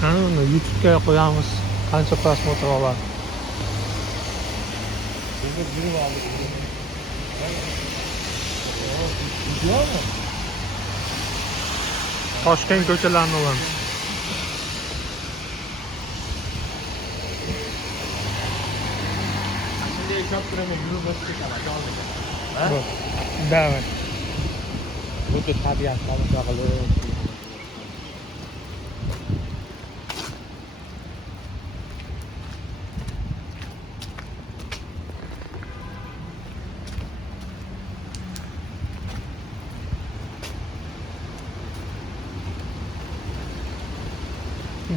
Qani uni YouTube'ga qo'yamiz. Qancha prosmotr oladi? Yurib oldik. Videomi? Toshkent ko'chalarini olamiz. Shunday ko'p turaman, yurib o'tib ketaman, jolga. Давай. Xuddi tabiat tomosha qilib.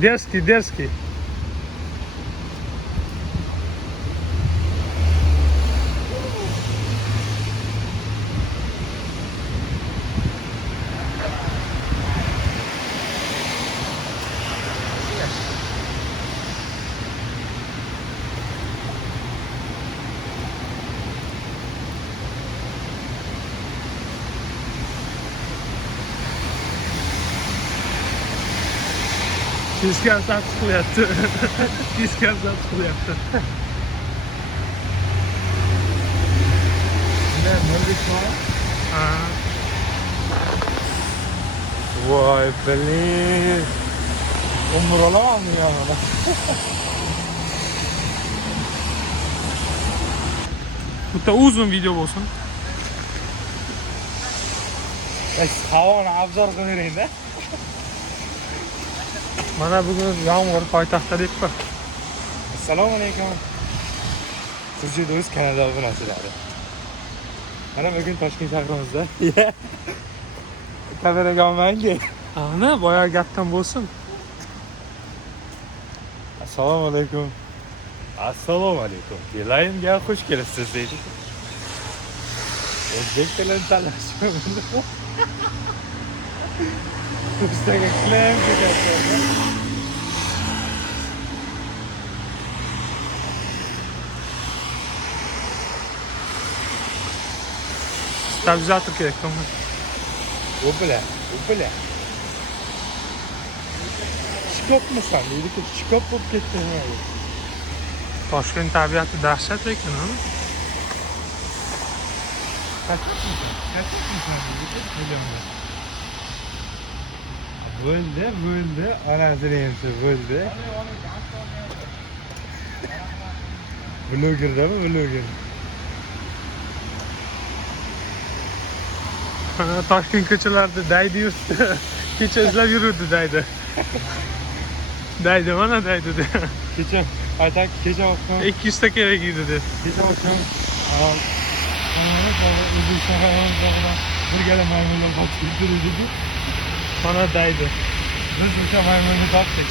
Дерзкий, дерзкий. Tezkor satış qilyapti. Tezkor satış qilyapti. Ne var? Ha. Voy, blin. Umralar mı ya? Bu da uzun video bo'lsin. Havoni obzor qilib da. Mana bugun yomg'ir poytaxtda deb. Assalomu alaykum. Siz o'z kanal obunachilari. Mana bugun Toshkent shahrimizda. Kameraga olmaydi. Ana, boya gapdan bo'lsin. Assalomu alaykum. Assalomu alaykum. Belayimga xush kelibsiz deydi. O'zbek tilini tanlashim. Ustaga klem ketadi. Stabilizator kerak to'g'ri. U bilan. Shikopmisan deydi-ku, shikop bo'lib ketdi. Toshkent tabiati dahshat ekan, ha? Kaçakmisan deydi-ku, bo'ldi. Anasini emsi bo'ldi. Blogermi, bloger. Toshkent ko'chalarida daydi yuribdi. Kecha izlab yuruvdi daydi. Daydi, mana daydi de. Kecha oqshom 200 ta kerak edi de. Kecha oqshom O'zbekiston hayvonot birgala maymunlar qochib yurdi. Mana daydi. Biz o'sha maymuni topdik.